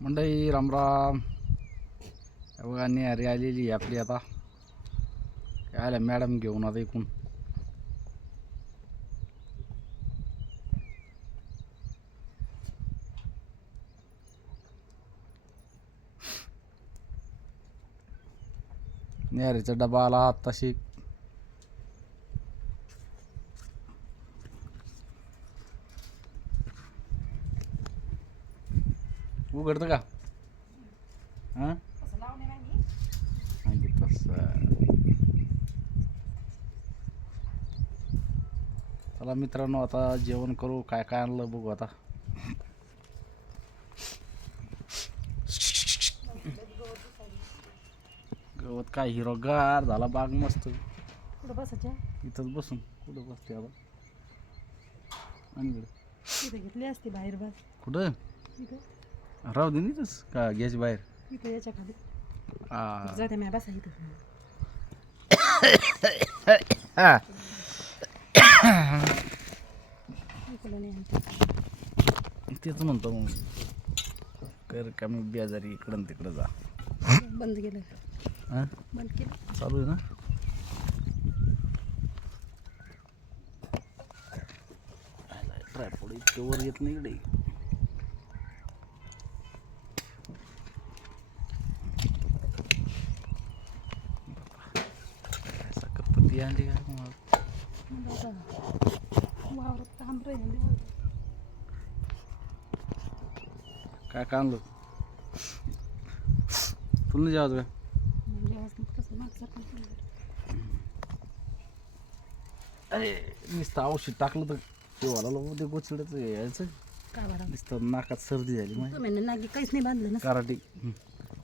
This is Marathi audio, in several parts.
मंडळी रामराम. बघा न्यारी आलेली आपली आता. काय आल्या मॅडम घेऊन आता इकून. न्यारीचा डबा आला आत्ताशी. उघडतं का? हां चला मित्रांनो, आता जेवण करू. काय काय आणलं बघू आता. गवत काय हिरोगार झाला, बाग मस्त. कुठं बसायच्या? इथंच बसून. कुठं बसते आता? आणि इथं घेतली असती बाहेर बस. कुठं इथं राहू दे इथंच का घ्यायची बाहेर? इथं याच्या खाली हा जाते मी बसा इथं. इकडं नाही आणते. तेच म्हणतो मग. कर कमी बेजारी इकडं तिकडं जा. बंद केलं. हां बंद केलं. चालू आहे ना. ट्रायपॉड इतके वर येत नाही इकडे. साखरपत्ती आणली का मग? वावरात काम राहील. काय काय आणलं तुला जेवायचं का? अरे नुसतं औषध टाकलं तर तेव्हा लोक ते गोचड्याचं यायचं का बरं? नुसतं नाकात सर्दी झाली माहिती. तुम्ही नागी काहीच नाही बांधलं ना. कराटे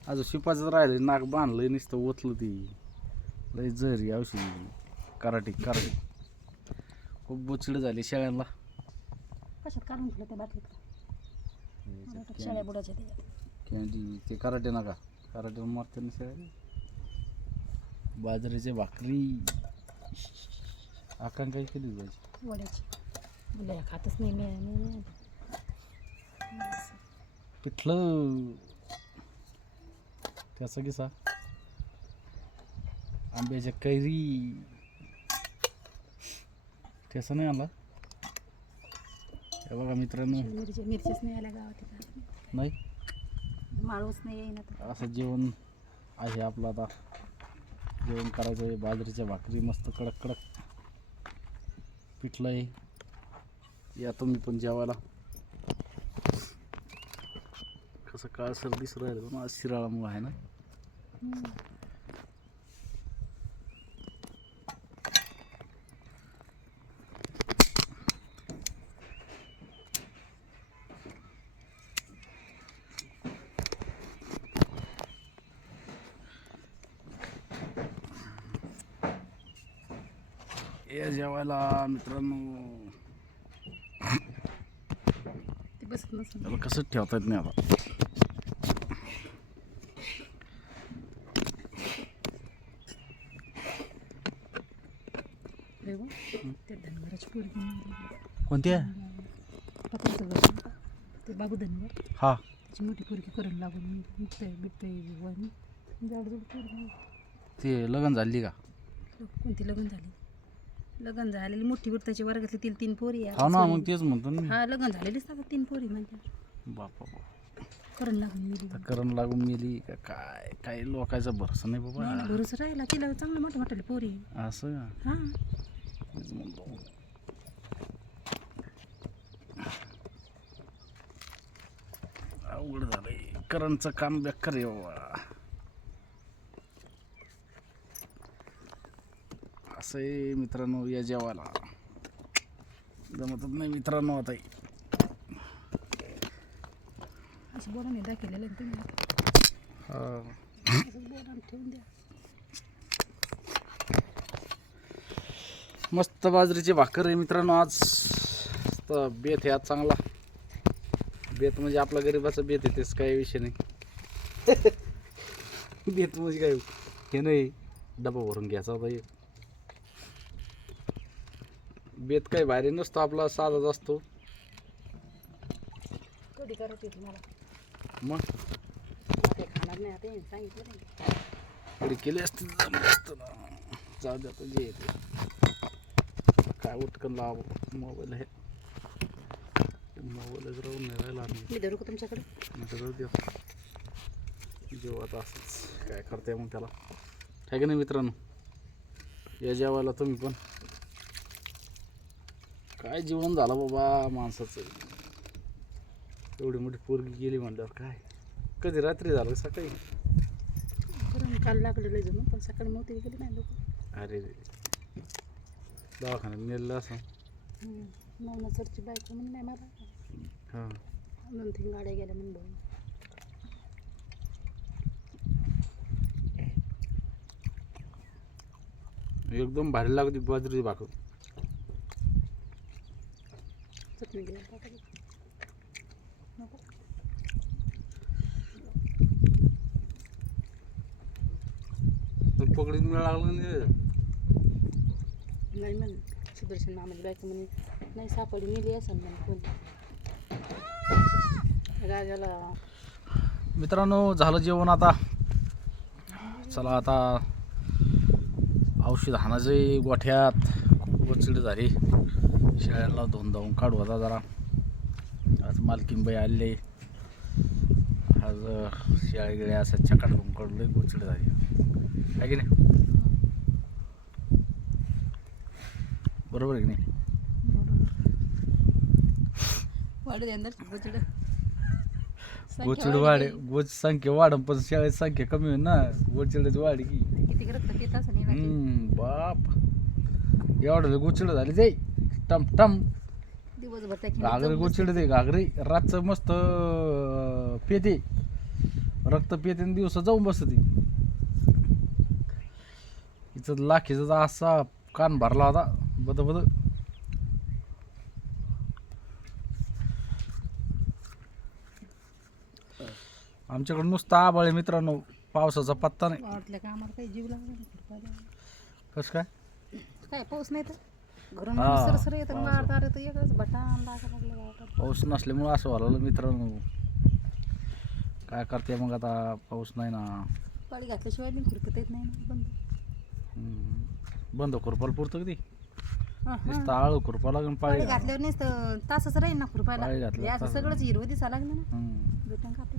अजून शिपाचं राहिलं, नाक बांधलं नुसतं ओतलं. ती लय जरी औषधी. कराटे खूप बोचडे झाले शेळ्यांना. कशात काढून ठेवलं त्या बाटलीत? शेळ्या बुडाच्या त्याच्यात. कॅन्डी ते कराटे नका. कराटे मारते ना शेळ्या. बाजरीचे भाकरी आकांक्षी काही केली पाहिजे. वड्याची मुलं खातच नाही मी. पिठलं त्याचं किसा. आंब्याच्या कैरी त्याचं नाही आला. हे बघा मित्रांनो, मिरचीच नाही आल्या गावात. नाही माळूच नाही येईन आता. असं जेवण आहे आपलं. आता जेवण करायचं आहे. बाजरीच्या भाकरी मस्त कडक कडक. पिठलं आहे. या तुम्ही पण जेवायला. कसं काळसर दिसू राहिलं ना, शिराळामुळं आहे ना. या जेवायला मित्रांनो. ते बसत नसेल. त्याला कसं ठेवता येत नाही आता. ते धनगराची पोरगी कोणत्या? पकडतो बरं ते बाबू धनगर. हा त्याची मोठी पोरगी करून लागून बिटतंय जाडजूड पोरगी. ते लग्न झाली का? कोणती लग्न झाली? लग्न झालेली मोठी बिटताची वर्गातली 3 पोरी आहे. हा ना, मग तेच म्हणतो ना मी. हा लग्न झालेलीच ना 3 पोरी म्हणजे. बापा करून लागून गेली. करण लागून मेली का काय? काही लोकांचा भरोसा नाही बाबा. नाही भरोसा राहिला. तिला चांगलं मोठं मोठ्याला पोरी. असं का? हा तेच म्हणतो. अवघड झालंय. करणचं काम बेकार आहे बाबा. असं आहे मित्रांनो. या जेवायला जमतच नाही मित्रांनो आता. असं बोलाने दाखवलेलं आहे तुम्ही. हा असं बोलाने ठेवून द्या. मस्त बाजरीची भाकर आहे मित्रांनो. आज तर बेत आहे आज चांगला. बेत म्हणजे आपला गरीबाचा बेत आहे. तेच काही विषय नाही. बेत म्हणजे काय हे नाही. डबा भरून घ्यायचा होता. एक बेत काही भारी नसतो आपला, साधाच असतो. कधी करत तुम्हाला मग ते खाणार नाही आता सांगितलं नाही. थोडी केली असती तर जमलं असतं ना. जाऊ द्या आता जे येते काय उठकन लाव मोबाईल आहे मोबाईलच राहून नाही राहिला आम्ही मी धरू का तुमच्याकडे? जाऊ द्या जेव्हा आता असंच काय करते मग त्याला आहे की नाही मित्रांनो. या जेवायला तुम्ही पण. काय जीवन झालं बाबा माणसाचं. एवढी मोठी पोरगी गेली म्हणल्यावर काय कधी रात्री झालं का सकाळी. कारण काल लागलेलं जणू पण सकाळी मोठी गेली नाही लोक. अरे दवाखान्यात नेलेलं असं. नवनासरची बायको म्हणून नाही मला हां 2-3 गाड्या गेल्या म्हणून बघून. एकदम भारी लागते बाजरीची भाकर. चटणी घ्या टाकायची. नको पकडीत मिळा लागलं नाही. नाही म्हण सुदर्शन मामाची बायको म्हणे नाही सापडी मिली असं म्हणे कोण राजाला. मित्रांनो झालं जेवण आता. चला आता औषध हाणाचे गोठ्यात गोचिड झाली. शेळ्यांना धुवून धावून काढू आता जरा. आज मालकीनबाई आले. आज शेळ्या गिळ्या असं चकाट करून काढलं गोचिड झाली आहे की नाही. बरोबर आहे की नाही. वाढू द्या गोचिड गोचिड वाढे गोच संख्या वाढ पण शेळ्याची संख्या कमी होईल ना. गोचिडाची वाढ की किती रक्त पित असं नाही बाप एवढं गोचिड झाली ते टम टम. दिवसभर त्या घागरे गोचिड ते घागरे रातचं मस्त पेते रक्त पेते आणि दिवसा जाऊन बसते. इथं लाखीचा असा कान भरला होता बद बद. आमच्याकडे नुसतं आबाळ आहे मित्रांनो. पावसाचा पत्ता नाही. वाटलं का आम्हाला काही जीव लागला नाही खुरपायला. कसं काय काय पाऊस नाही तर घरून हा, सरसर येतं वाढता येतं एकच बटाण लागा लागलं गावात. पाऊस नसल्यामुळं असं व्हायला मित्रांनो. काय करते मग आता पाऊस नाही ना. पाळी घातल्याशिवाय नाही खुरपत येत नाही ना बंद. बंद खुरपाला पुरतं कधी हा, नुसतं आळू खुरपा लागून पाळी पाळी घातल्यावर नुसतं तासच राहील ना खुरपायला. पाळी घातल्यावर हे असं तास. सगळंच हिरवं दिसा लागलं ना बेटन कापत.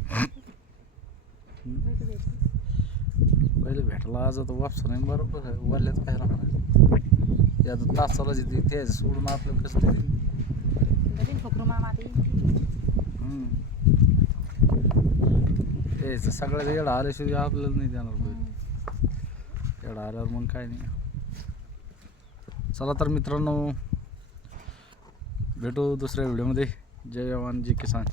पहिले भेटला आज आता वापस नाही बरोबर आहे. वरल्यात काय राहणार आता तासाला जिथे ते सोडून आपल्याला कसं तरी. फकरू मामा ते तेच सगळ्यात येडा आल्याशिवाय आपल्याला नाही देणार पाहिजे. येडा आल्यावर मग काय नाही. चला तर मित्रांनो भेटू दुसऱ्या व्हिडिओमध्ये. जय जवान जय किसान.